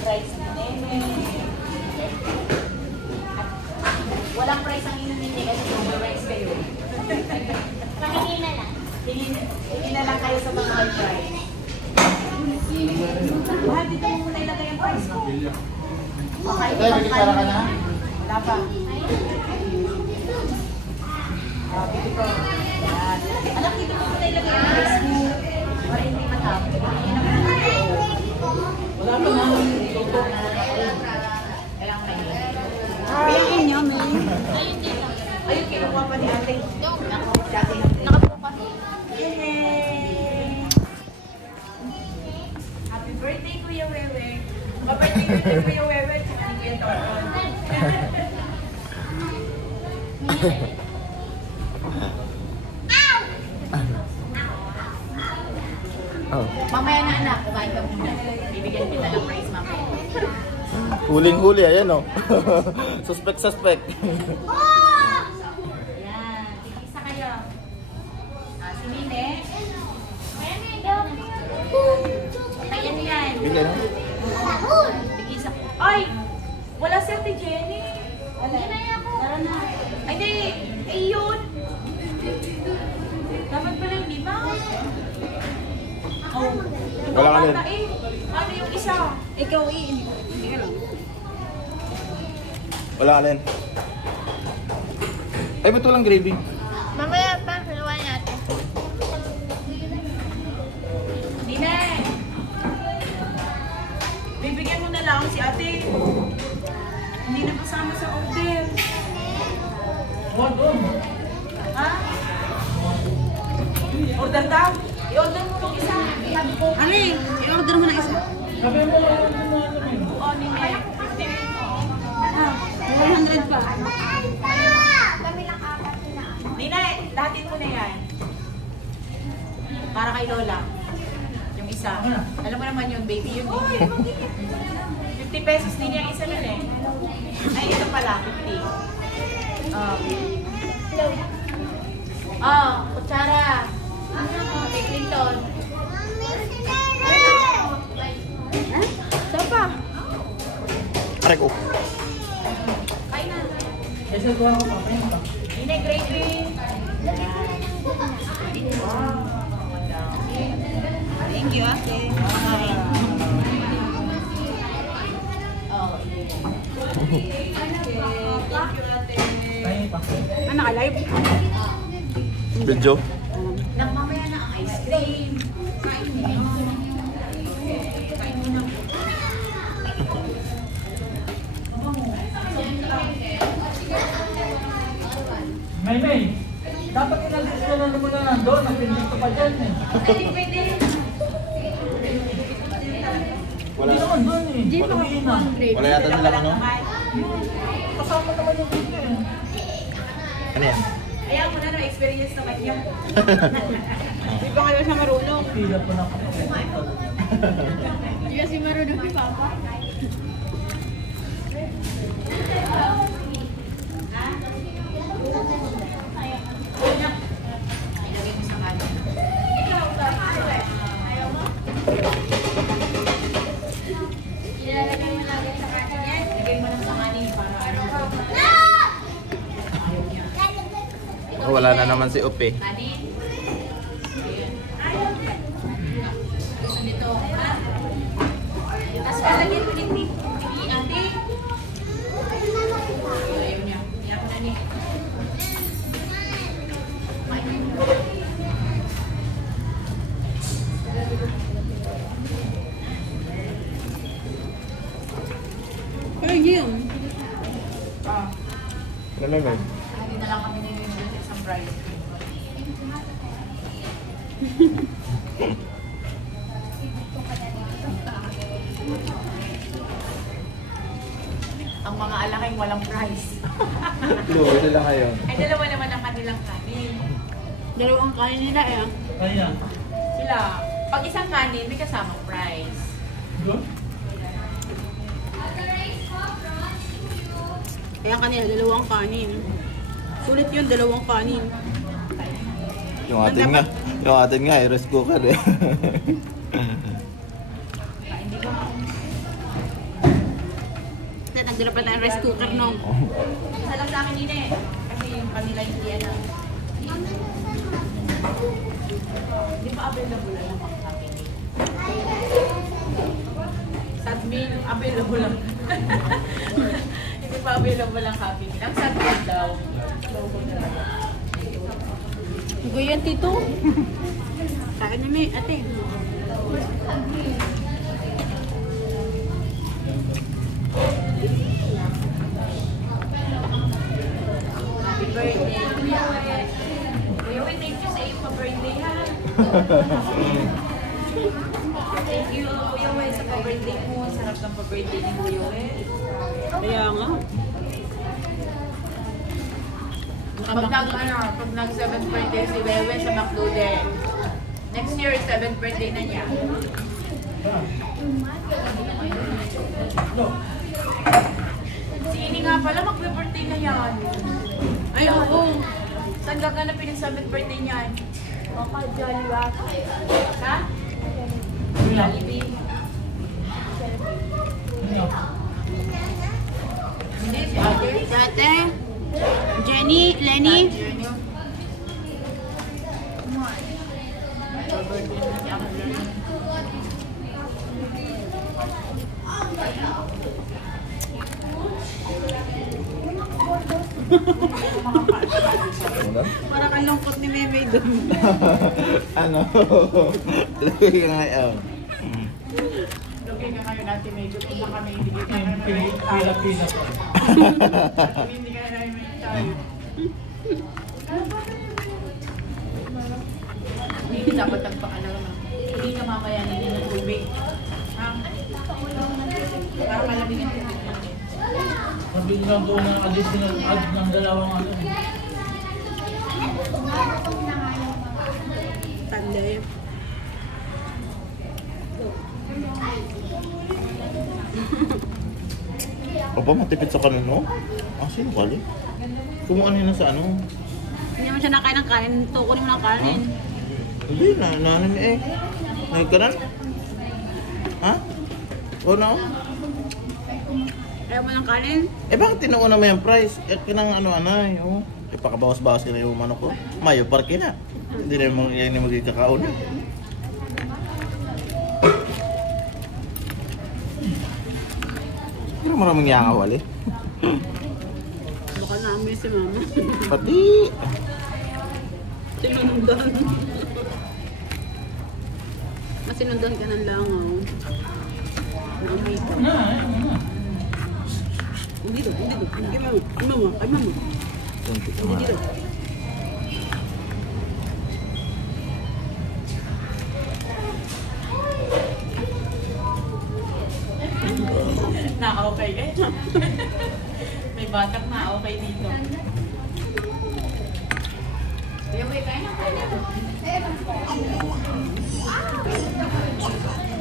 price ni Nene. Walang price ang inumin kasi over-price kayo. Mahingi na lang. Hindi na lang kayo sa mga price. Mahal, dito mo muna ilagay ang price mo. Okay, Nagkikara ka na? wala pa. Dito. Yan. Alam, dito mo muna ilagay ang price mo. Para hindi matapos. Wala pa na. Kailangan na yun. Ayun niya, may. Ayun, kinuha pa ni ate. Nakabukas. Yay! Happy birthday, Kuya Wewe. Birthday birthday, Kuya Wewe. Tsaka ni Kuya Toron. Oh. Mamaya na anak, kumain ka muna. Bibigyan kita ng prize mamaya. Huling-huli, ayan o. Suspect. Ayan, isa kayo. Si Nene. Ayan yan. Bigyan mo. Isa. Ay! Wala si Ate Jenny. Wala. Tara na. Ay, di. Eh, yun. Dapat pala yung 5. Oh. Wala ka rin. Ano yung isa? Ikaw hindi ka lang. Wala ka rin. Ay, ba't walang gravy? Mamaya pa, pinawa natin. Nine! Bibigyan mo na lang si ate. Hindi na kasama sa order. Ha? Order daw? I-order mo yung isa. Sabi ko. Ano eh? I-order mo na isa. Oo, Nine. 100 pa. Nine, lahatin mo na yan. Para kay Lola. Yung isa. Alam mo naman yun, baby yun. 50 pesos din yung isa nun eh. Ay, ito pala, 50. Kutsara. Kay Clinton. Ito pa. Aray ko. Kain na. Nine, gravy. Wow. Thank you, ate. Ano ka live? Video. Mamaya na ang ice cream. Kain mo. Kain mo na. May. Dapat inalis ko na naman na nandun. Napindito pa dyan eh. Ay, pwede. Wala. Hindi naman dun eh. Hindi pa Walang ina. Wala yata silang ano? Kasama naman yung dito eh. Ano yan? Ayaw mo na no, experience naman niya. Hindi pa nga daw siya marunong. Pila po na Hindi kasi marunong si Papa. Ilagay mo sa kanin. Ilalagay mo lagi sa kanin yan. Ilagay mo lang sa kanin para ano. Ayaw niya. Oh, wala na naman si Upe. Kanin. Ayan. Dito. Ha? Tapos kalagyan mo din dito. Ate. Ayaw niya. Ayaw ko na ni. Pero yun. Ano na? Hindi na lang kami nililibot sa price. Ang mga alaking walang price. Ito lang ngayon. Ay, dalawa naman ang kanilang kanin. Dalawang kanin nila eh. Kaya. Sila, pag isang kanin, may kasamang price. Good? Kaya kanila, dalawang kanin. Sulit yun, dalawang kanin. Yung atin nga, rice cooker eh. Hindi ba Sila pa tayong rice cooker nung. Isa lang sa akin yun eh. Kasi yung kanila hindi alam. Hindi pa available lang ang Happy Meal. Sad meal, available lang. Hindi pa available ang Happy Meal. Ang sad meal daw. Ganyan, Tito. Kain na may, ate. Happy birthday, Kuya Wes. Kuya Wes, thank you sa iyong pa-birthday ha. Thank you, Kuya Wes, sa pa-birthday mo. Sarap ng pa-birthday ni Kuya Wes. Kaya nga. Pag nag 7th birthday si Wewe sa McDoodle. Next year, 7th birthday na niya. Si Ini nga pala, mag-birthday na yan. Ay, oo. Saan gaganapin ang 7th birthday niyan? Baka Jollibee. Ha? Jollibee. Hindi, si Ate. Dati, Jenny, Lenny. Ano? Parang ang lungkot ni Meme doon. Ano? Lagay ka ngayon. Lugay ka kayo natin medyo kung baka may hindi ka na Pila-pila pa. hindi ka na tayo. Hindi dapat nagpaalam na. Hindi ka mamaya nila ng tubig. Ha? Para malamig ang tubig natin. Sabihin lang doon ng additional add ng dalawang ano. Tanda eh. Opo, matipid sa kanin, no? Ah, sino kali? Kumuha na sa ano? Hindi naman siya nakain ng kanin. Tukunin mo ng kanin. Hindi, nanan eh. Nagkanan? Ha? O na? Ayaw mo ng kanin? Eh bakit tinuuna mo yung price? Eh kinang ano-anay, oh. Eh pakabawas-bawas ka na yung manok ko. Mayo parke na. Hindi na yung yan yung magkakauna. Pero maraming yangawal eh. Baka namin si Mama. Pati. Sinundan. Masinundan ka ng langaw. Naamay ka. Hindi dito, hindi dito. Kay Mama, kay Mama, kay Mama. Kunti ka Hindi dito. Na-okay eh. May batak na okay dito. Kaya may kain na kain na. Hindi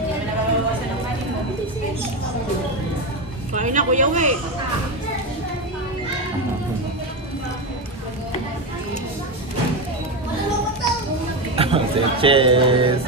mo nakabawasan ng kanin mo. Kain na, Kuya We. Cheers.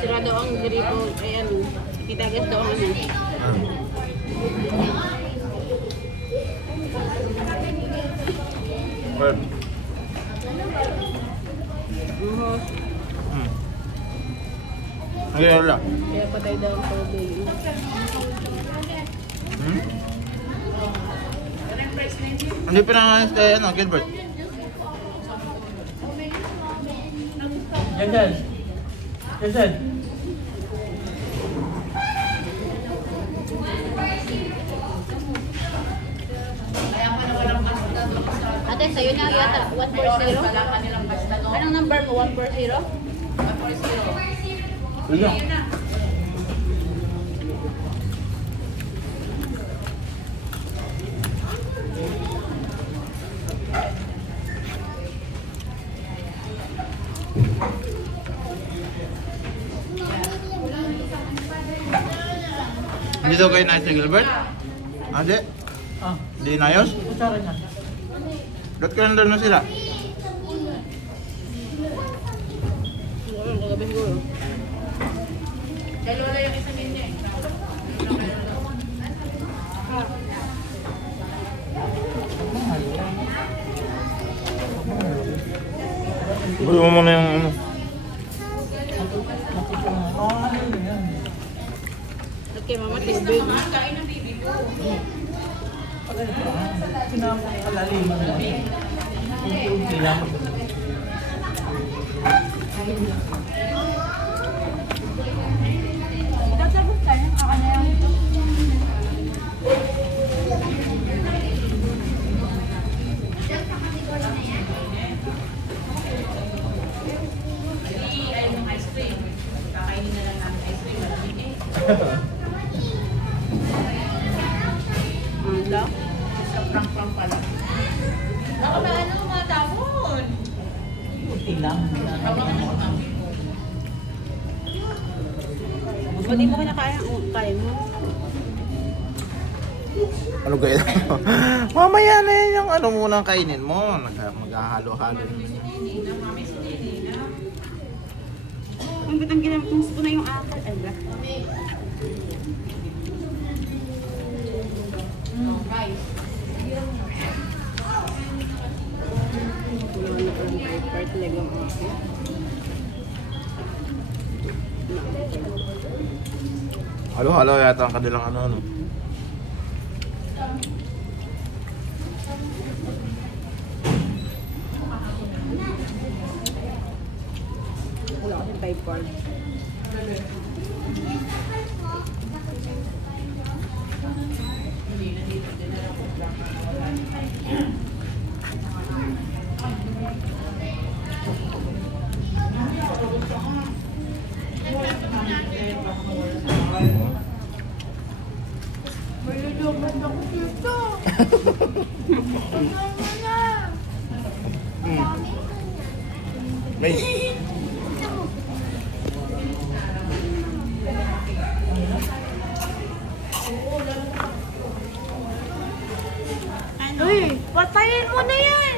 Sira daw ang gripo. Ay ano, itagas daw ang ano. Well, okay, wala. Kaya patay daw ang tubig. Hindi pinangayos kay ano, Gilbert. Yan. Yan. Ate, sa'yo na yata 140. Wala ka nilang basta, no? Anong number mo? 140? 140. Wala. Yun na. Hindi daw kayo nais ni Gilbert? Ade? Ah, Hindi inayos? kutsara niya. Ba't ka nandun na sila? Siguro, kagabi siguro. Kay Lola yung isa niya. Gulo mo muna yung ano. Ah, ano yun yan? At kay mama, tubig. Kain ng baby ko. Pinakalaliman mo. Unti-unti lang. Tatapos tayo. Ako na yan. Ayaw ng ice cream. Kakainin na lang namin ice cream. Malamig eh. Ang daw. Sa prank-prank pala. Baka ba ano mga tapon? Unti lang. Habang ano ka? Ba't di mo kinakaya? Kain mo. Ano kayo? Mamaya na yan yung ano munang kainin mo. Maghahalo-halo. Ang bitang ginamit mo na yung akin. Ala. Guys. Wala na parang part leg ang akin. Halo-halo yata ang kanilang ano. No? Wala kasi type part. May Uy, patayin mo na yan!